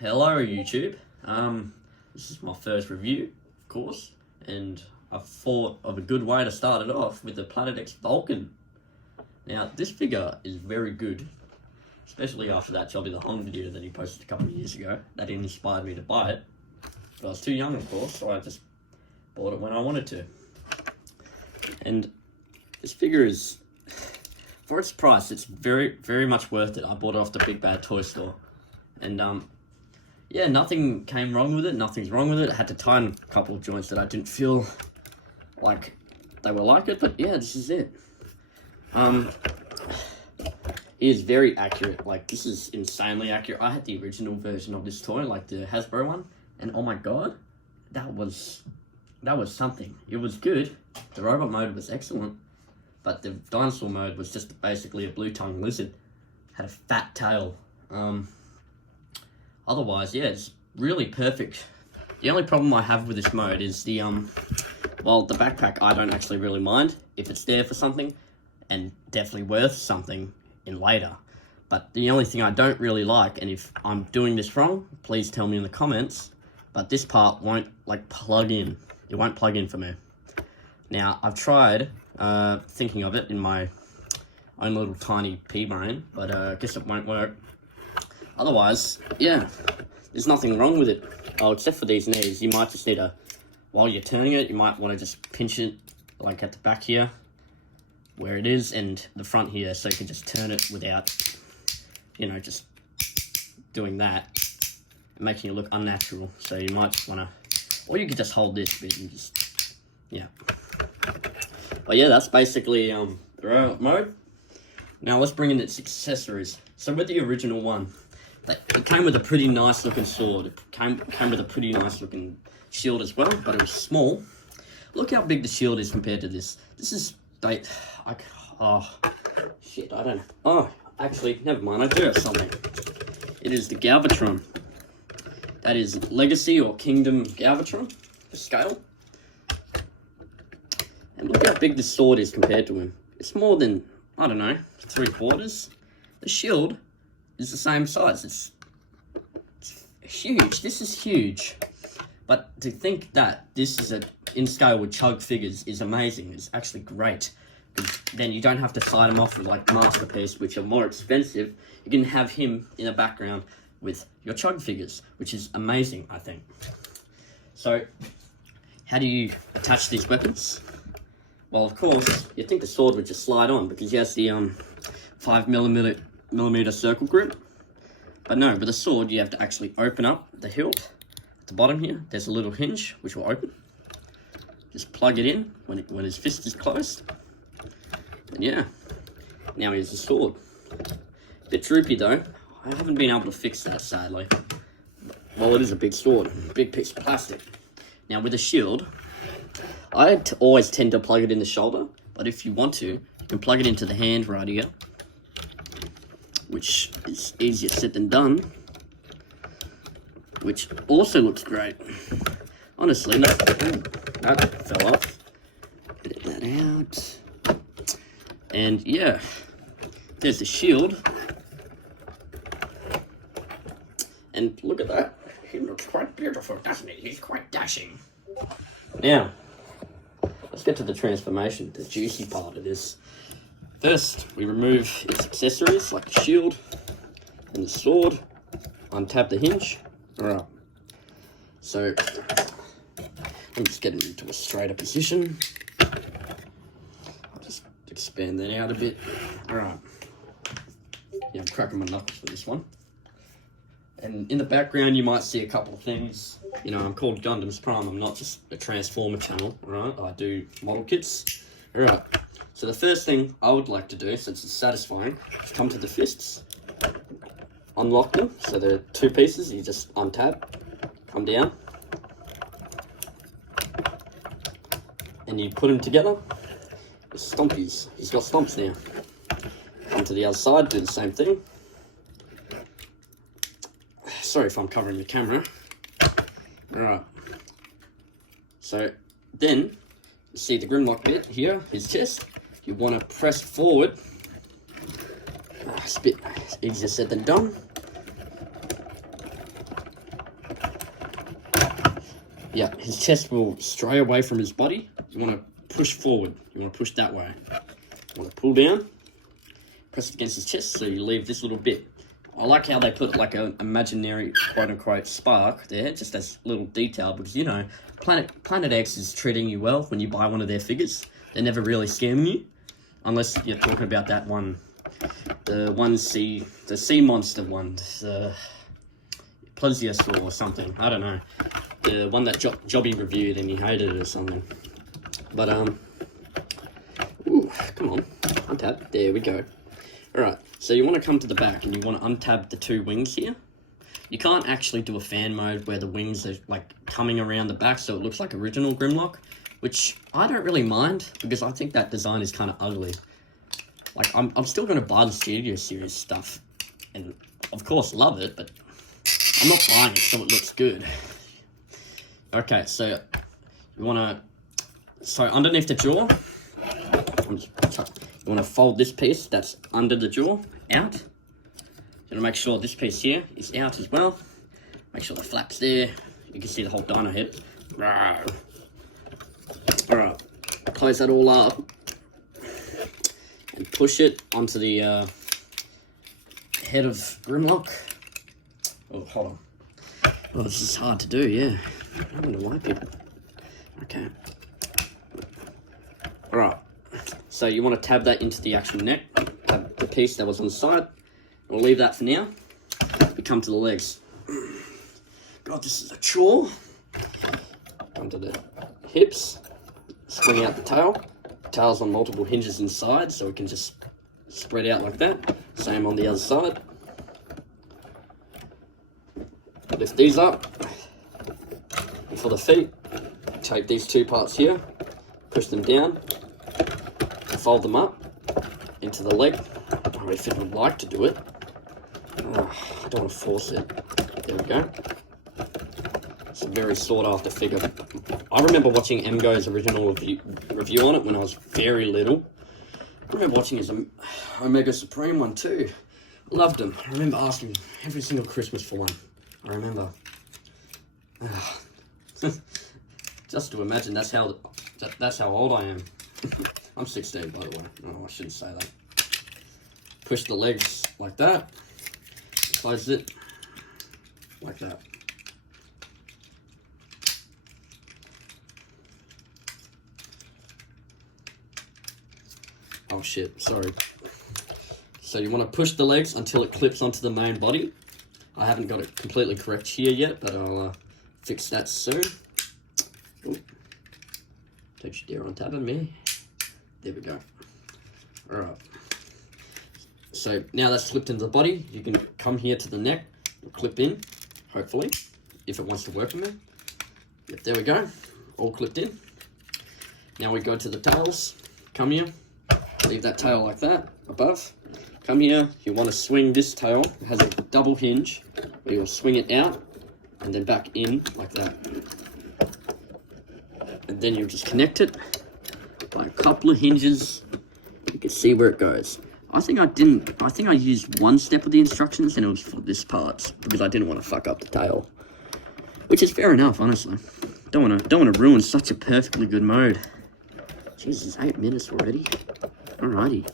Hello YouTube. This is my first review, of course, and I thought of a good way to start it off with the Planet X Vulcan. Now, this figure is very good, especially after that Jolly the Hong video that he posted a couple of years ago. That inspired me to buy it, but I was too young, of course, so I just bought it when I wanted to. And this figure is, for its price, it's very much worth it. I bought it off the Big Bad Toy Store, and yeah, nothing came wrong with it. Nothing's wrong with it. I had to tighten a couple of joints that I didn't feel like they were like it, but yeah, this is it. It is very accurate. Like, this is insanely accurate. I had the original version of this toy, like the Hasbro one, and oh my god, that was something. It was good. The robot mode was excellent, but the dinosaur mode was just basically a blue-tongued lizard. Had a fat tail. Otherwise, yeah, it's really perfect. The only problem I have with this mode is the, well, the backpack I don't actually really mind if it's there for something, and definitely worth something in later. But the only thing I don't really like, and if I'm doing this wrong, please tell me in the comments, but this part won't, like, plug in. It won't plug in for me. Now, I've tried thinking of it in my own little tiny pea brain, but I guess it won't work. Otherwise, yeah, there's nothing wrong with it. Oh, except for these knees. You might just need to, while you're turning it, you might want to just pinch it, like at the back here, where it is, and the front here, so you can just turn it without, you know, just doing that, and making it look unnatural. So you might just want to, or you could just hold this bit and just, yeah. But yeah, that's basically the robot mode. Now let's bring in its accessories. So with the original one, it came with a pretty nice looking sword. It came with a pretty nice looking shield as well, but it was small. Look how big the shield is compared to this. This is, oh, shit, I don't know. Oh, actually, never mind, I do have something. It is the Galvatron. That is Legacy or Kingdom Galvatron, for scale. And look how big this sword is compared to him. It's more than, I don't know, 3/4. The shield is the same size. It's huge. This is huge. But to think that this is in scale with Chug figures is amazing. It's actually great. Because then you don't have to side them off with like Masterpiece, which are more expensive. You can have him in the background with your Chug figures, which is amazing, I think. So, how do you attach these weapons? Well, of course, you'd think the sword would just slide on because he has the 5mm circle grip. But no, with a sword, you have to actually open up the hilt. At the bottom here, there's a little hinge which will open. Just plug it in when his fist is closed. And yeah, now he has a sword. Bit droopy though. I haven't been able to fix that, sadly. Well, it is a big sword, a big piece of plastic. Now with a shield, I always tend to plug it in the shoulder, but if you want to, you can plug it into the hand right here, which is easier said than done, which also looks great. Honestly, no, that fell off. Edit that out. And yeah, there's the shield. And look at that. He looks quite beautiful, doesn't he? He's quite dashing. Now, let's get to the transformation, the juicy part of this. First, we remove its accessories, like the shield and the sword. Untap the hinge. Alright. So, let me just get it into a straighter position. I'll just expand that out a bit. Alright. Yeah, I'm cracking my knuckles for this one. And in the background, you might see a couple of things. You know, I'm called Gundam's Prime. I'm not just a Transformer channel, right? I do model kits. Alright. So the first thing I would like to do, since it's satisfying, is come to the fists, unlock them. So they're two pieces. You just untap, come down, and you put them together. The stompies. He's got stomps now. Come to the other side, do the same thing. Sorry if I'm covering the camera. Alright. So then, you see the Grimlock bit here, his chest. You want to press forward. It's a bit easier said than done. yeah, his chest will stray away from his body. You want to push forward. You want to push that way. You want to pull down, press it against his chest, so you leave this little bit. I like how they put like an imaginary quote-unquote spark there, just as a little detail, because, you know, Planet X is treating you well when you buy one of their figures. They're never really scamming you, unless you're talking about that one, the sea monster one, the plesiosaur or something. I don't know, the one that Jobby reviewed and he hated it or something. But ooh, come on, untap. There we go. All right, so you want to come to the back and you want to untab the two wings here. You can't actually do a fan mode where the wings are like coming around the back so it looks like original Grimlock, which I don't really mind because I think that design is kind of ugly. Like, I'm still going to buy the Studio Series stuff and, of course, love it, but I'm not buying it so it looks good. Okay, so you want to... underneath the jaw, you want to fold this piece that's under the jaw out. You want to make sure this piece here is out as well. Make sure the flap's there. You can see the whole dino head. Alright, close that all up. And push it onto the head of Grimlock. Oh, hold on. Oh, this is hard to do, yeah. I wonder why people... Okay. Alright. So you want to tab that into the actual neck. Tab the piece that was on the side. We'll leave that for now. We come to the legs. God, this is a chore. Come to the hips. Swing out the tail. The tail's on multiple hinges inside, so it can just spread out like that. Same on the other side. Lift these up. And for the feet, take these two parts here, push them down, fold them up into the leg. Or if it would like to do it. I don't want to force it. There we go. It's a very sought after figure. I remember watching MGo's original review on it when I was very little. I remember watching his Omega Supreme one too. Loved him. I remember asking every single Christmas for one. I remember. Just to imagine that's how old I am. I'm 16, by the way. No, I shouldn't say that. Push the legs like that. Close it like that. Oh shit, sorry. So you want to push the legs until it clips onto the main body. I haven't got it completely correct here yet, but I'll fix that soon. Ooh. Don't you dare on top of me. There we go. Alright. So now that's clipped into the body, you can come here to the neck and clip in, hopefully, if it wants to work in there. Yep, there we go. All clipped in. Now we go to the tails. Come here. Leave that tail like that, above. Come here, you want to swing this tail. It has a double hinge, where you'll swing it out, and then back in, like that. And then you'll just connect it by a couple of hinges. You can see where it goes. I think I used one step of the instructions, and it was for this part, because I didn't want to fuck up the tail. Which is fair enough, honestly. Don't want to ruin such a perfectly good mode. Jesus, 8 minutes already. Alrighty.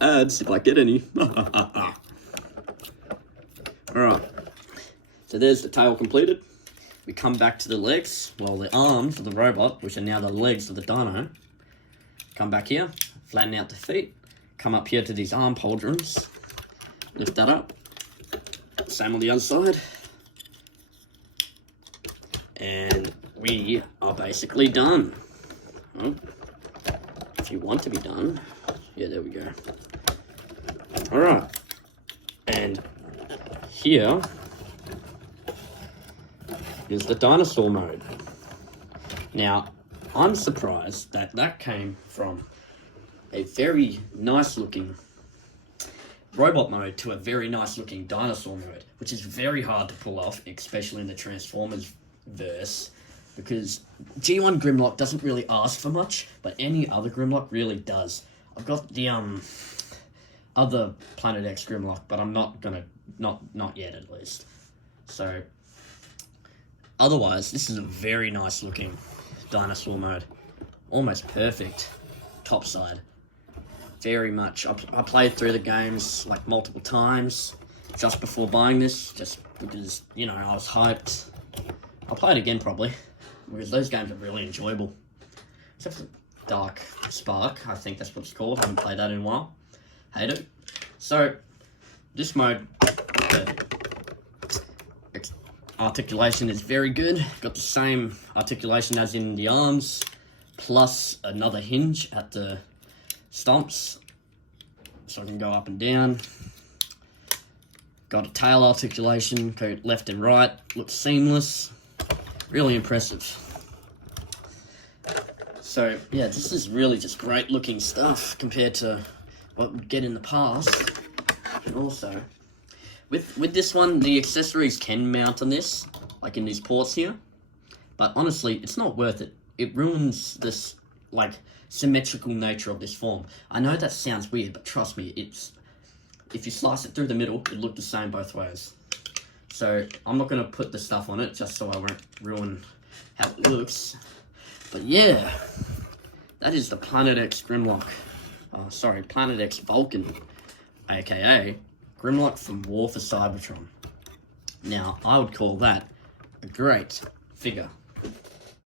Ads, if I get any. Alright. So there's the tail completed. We come back to the legs. Well, the arms of the robot, which are now the legs of the dino. Come back here. Flatten out the feet. Come up here to these arm pauldrons. Lift that up. Same on the other side. And we are basically done. Oh, if you want to be done. Yeah, there we go. Alright. And here is the dinosaur mode. Now, I'm surprised that that came from a very nice looking robot mode to a very nice looking dinosaur mode, which is very hard to pull off, especially in the Transformers verse, because G1 Grimlock doesn't really ask for much, but any other Grimlock really does. I've got the other Planet X Grimlock, but I'm not gonna, not yet at least. So otherwise, this is a very nice looking dinosaur mode. Almost perfect topside. Very much. I played through the games like multiple times just before buying this, just because, you know, I was hyped. I'll play it again probably, because those games are really enjoyable. Except for Dark Spark, I think that's what it's called. Haven't played that in a while. Hate it. So, this mode, articulation is very good. Got the same articulation as in the arms, plus another hinge at the stumps, so I can go up and down. Got a tail articulation, go left and right, looks seamless. Really impressive. So, yeah, this is really just great looking stuff compared to what we'd get in the past. And also, with this one, the accessories can mount on this, like in these ports here. But honestly, it's not worth it. It ruins this, like, symmetrical nature of this form. I know that sounds weird, but trust me, it's, if you slice it through the middle, it look the same both ways. So I'm not going to put the stuff on it just so I won't ruin how it looks. But yeah, that is the Planet X Grimlock. Sorry, Planet X Vulcan, aka Grimlock from War for Cybertron. Now, I would call that a great figure.